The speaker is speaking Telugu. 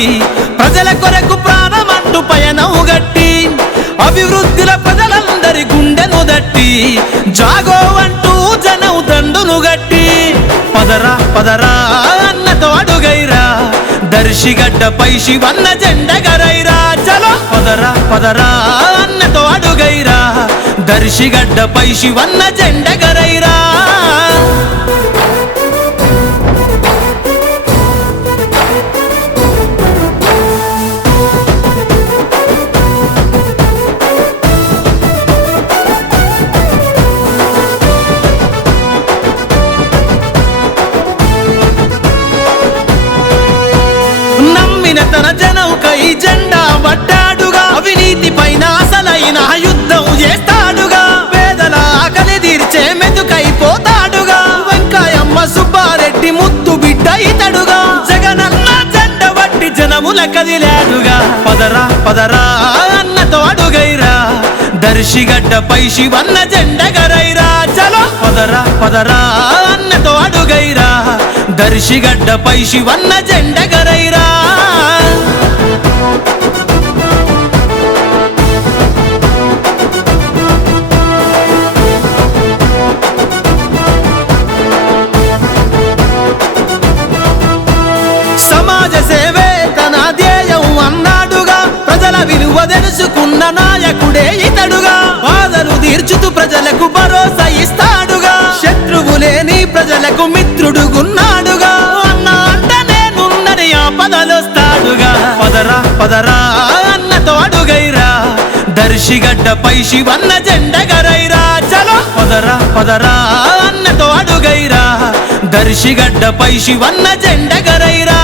సాగి ప్రజల కొరకు ప్రాణమంటూ పయనం గట్టి అభివృద్ధిల ప్రజలందరి గుండెను దట్టి జాగో అంటూ జనం దండును గట్టి పదరా పదరా అన్నతో అడుగైరా దర్శిగడ్డపై శివన్న జెండగరైరా చలో పదరా పదరా అన్నతో అడుగైరా దర్శిగడ్డపై శివన్న జెండగరైరా తన జనౌకై జెండా పట్టాడుగా అవినీతి పైన అసలైన యుద్ధం చేస్తాడుగా పేదల ఆకలి తీర్చే మెతుకైపోతాడుగా వెంకాయమ్మ సుబ్బారెడ్డి ముద్దు బిడ్డ ఇతడుగా జగనన్న జెండ బట్టి జనముల కదిలాడుగా పదరా పదరా అన్నతో అడుగైరా దర్శిగడ్డపై శివన్న జెండగరైరా చలో పదరా పదరా అన్నతో అడుగైరా దర్శిగడ్డపై శివన్న జెండగరైరా సమాజ సేవే తన ధ్యేయం అన్నాడుగా ప్రజల విలువ తెలుసుకున్న నాయకుడే ఇతడుగా బాధలు తీర్చుతూ ప్రజలకు భరోసా ఇస్తాడుగా శత్రువు లేని ప్రజలకు మిత్రుడుగున్నాడుగా అన్న అంట నేనున్నని ఆపదలొస్తాడుగా పదరా పదరా అన్నతో అడుగైరా దర్శిగడ్డపై శివన్న జెండగరైరా చలో పదరా పదరా అన్నతో అడుగైరా దర్శిగడ్డపై శివన్న జెండగరైరా